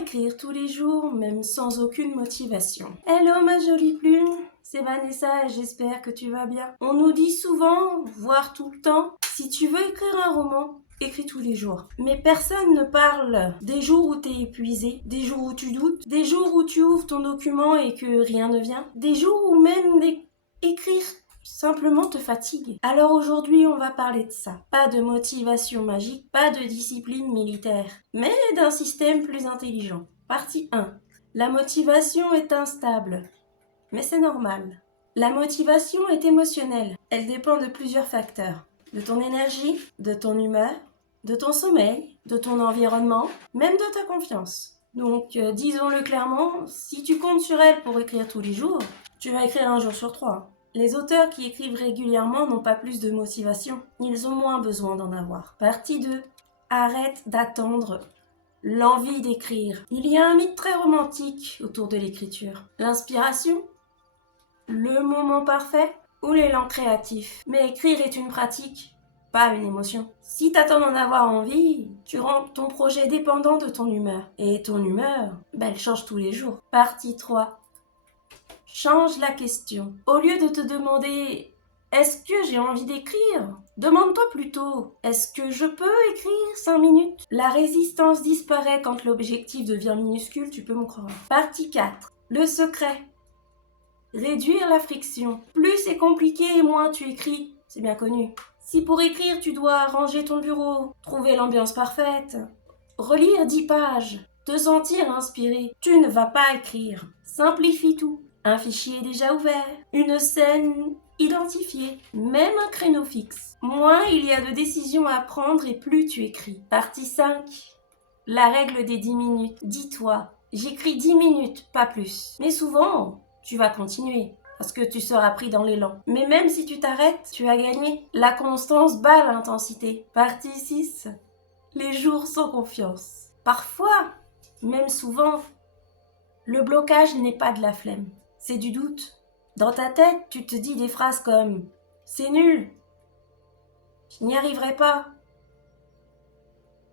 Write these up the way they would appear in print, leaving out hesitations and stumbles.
écrire tous les jours, même sans aucune motivation? Hello ma jolie plume, c'est Vanessa et j'espère que tu vas bien. On nous dit souvent, voire tout le temps, si tu veux écrire un roman, écris tous les jours. Mais personne ne parle des jours où t'es épuisé, des jours où tu doutes, des jours où tu ouvres ton document et que rien ne vient, des jours où même écrire simplement te fatigue. Alors aujourd'hui, on va parler de ça. Pas de motivation magique, pas de discipline militaire, mais d'un système plus intelligent. Partie 1. La motivation est instable, mais c'est normal. La motivation est émotionnelle. Elle dépend de plusieurs facteurs. De ton énergie, de ton humeur, de ton sommeil, de ton environnement, même de ta confiance. Donc, disons-le clairement, si tu comptes sur elle pour écrire tous les jours, tu vas écrire un jour sur 3. Les auteurs qui écrivent régulièrement n'ont pas plus de motivation. Ils ont moins besoin d'en avoir. Partie 2. Arrête d'attendre l'envie d'écrire. Il y a un mythe très romantique autour de l'écriture. L'inspiration, le moment parfait ou l'élan créatif. Mais écrire est une pratique, pas une émotion. Si t'attends d'en avoir envie, tu rends ton projet dépendant de ton humeur. Et ton humeur, elle change tous les jours. Partie 3. Change la question. Au lieu de te demander « Est-ce que j'ai envie d'écrire ?» Demande-toi plutôt « Est-ce que je peux écrire 5 minutes ?» La résistance disparaît quand l'objectif devient minuscule, tu peux me croire. Partie 4. Le secret. Réduire la friction. Plus c'est compliqué et moins tu écris, c'est bien connu. Si pour écrire tu dois ranger ton bureau, trouver l'ambiance parfaite, relire 10 pages, te sentir inspiré, tu ne vas pas écrire. Simplifie tout. Un fichier déjà ouvert, une scène identifiée, même un créneau fixe. Moins il y a de décisions à prendre et plus tu écris. Partie 5. La règle des 10 minutes. Dis-toi, j'écris 10 minutes, pas plus. Mais souvent, tu vas continuer parce que tu seras pris dans l'élan. Mais même si tu t'arrêtes, tu as gagné. La constance bat l'intensité. Partie 6. Les jours sans confiance. Parfois, même souvent, le blocage n'est pas de la flemme, c'est du doute. Dans ta tête, tu te dis des phrases comme « c'est nul »,« je n'y arriverai pas »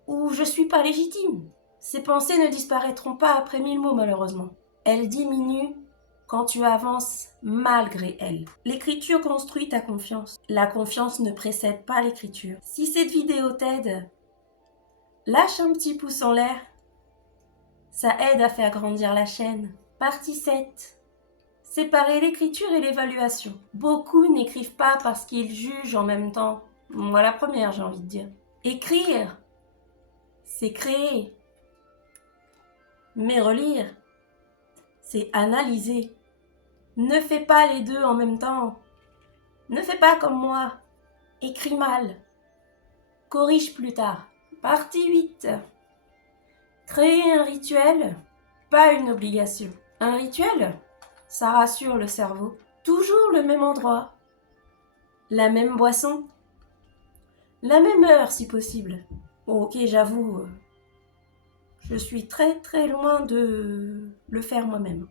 ou « je suis pas légitime ». Ces pensées ne disparaîtront pas après 1000 mots malheureusement. Elles diminuent quand tu avances malgré elles. L'écriture construit ta confiance. La confiance ne précède pas l'écriture. Si cette vidéo t'aide, lâche un petit pouce en l'air. Ça aide à faire grandir la chaîne. Partie 7. Séparer l'écriture et l'évaluation. Beaucoup n'écrivent pas parce qu'ils jugent en même temps. Moi la première, j'ai envie de dire. Écrire, c'est créer. Mais relire, c'est analyser. Ne fais pas les deux en même temps. Ne fais pas comme moi. Écris mal. Corrige plus tard. Partie 8. Créer un rituel, pas une obligation. Un rituel, ça rassure le cerveau. Toujours le même endroit, la même boisson, la même heure si possible. Bon, ok, j'avoue, je suis très très loin de le faire moi-même.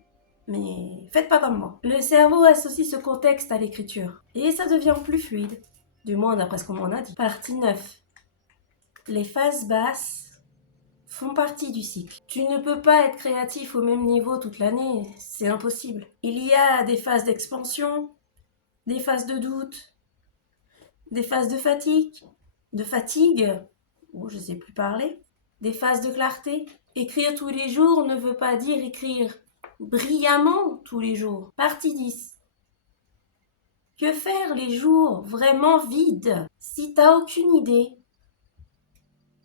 Mais faites pas comme moi. Le cerveau associe ce contexte à l'écriture. Et ça devient plus fluide. Du moins d'après ce qu'on m'en a dit. Partie 9. Les phases basses font partie du cycle. Tu ne peux pas être créatif au même niveau toute l'année, c'est impossible. Il y a des phases d'expansion, des phases de doute, des phases de fatigue, ou je sais plus parler, des phases de clarté. Écrire tous les jours ne veut pas dire écrire brillamment tous les jours. Partie 10. Que faire les jours vraiment vides? Si t'as aucune idée,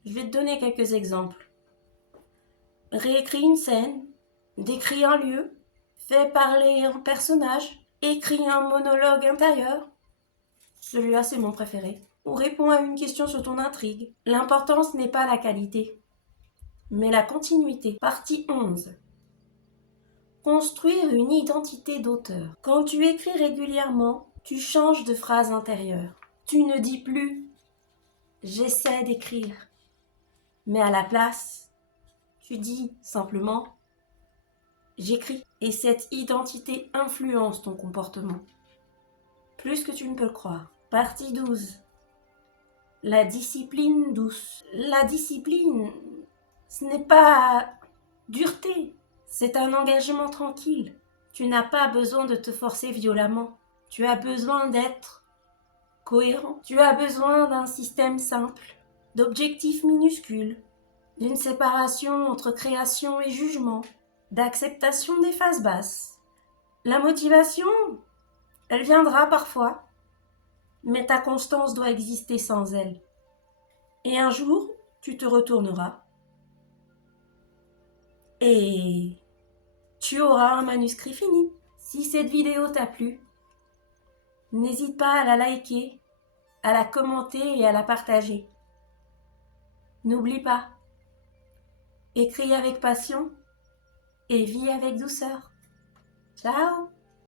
je vais te donner quelques exemples. Réécris une scène, décris un lieu, fais parler un personnage, écris un monologue intérieur. Celui-là, c'est mon préféré. Ou réponds à une question sur ton intrigue. L'importance n'est pas la qualité, mais la continuité. Partie 11. Construire une identité d'auteur. Quand tu écris régulièrement, tu changes de phrase intérieure. Tu ne dis plus « j'essaie d'écrire », mais à la place, tu dis simplement « j'écris ». Et cette identité influence ton comportement, plus que tu ne peux le croire. Partie 12. La discipline douce. La discipline, ce n'est pas Dureté, c'est un engagement tranquille. Tu n'as pas besoin de te forcer violemment. Tu as besoin d'être cohérent. Tu as besoin d'un système simple, d'objectifs minuscules, d'une séparation entre création et jugement, d'acceptation des phases basses. La motivation, elle viendra parfois, mais ta constance doit exister sans elle. Et un jour, tu te retourneras et tu auras un manuscrit fini. Si cette vidéo t'a plu, n'hésite pas à la liker, à la commenter et à la partager. N'oublie pas, écris avec passion et vis avec douceur. Ciao!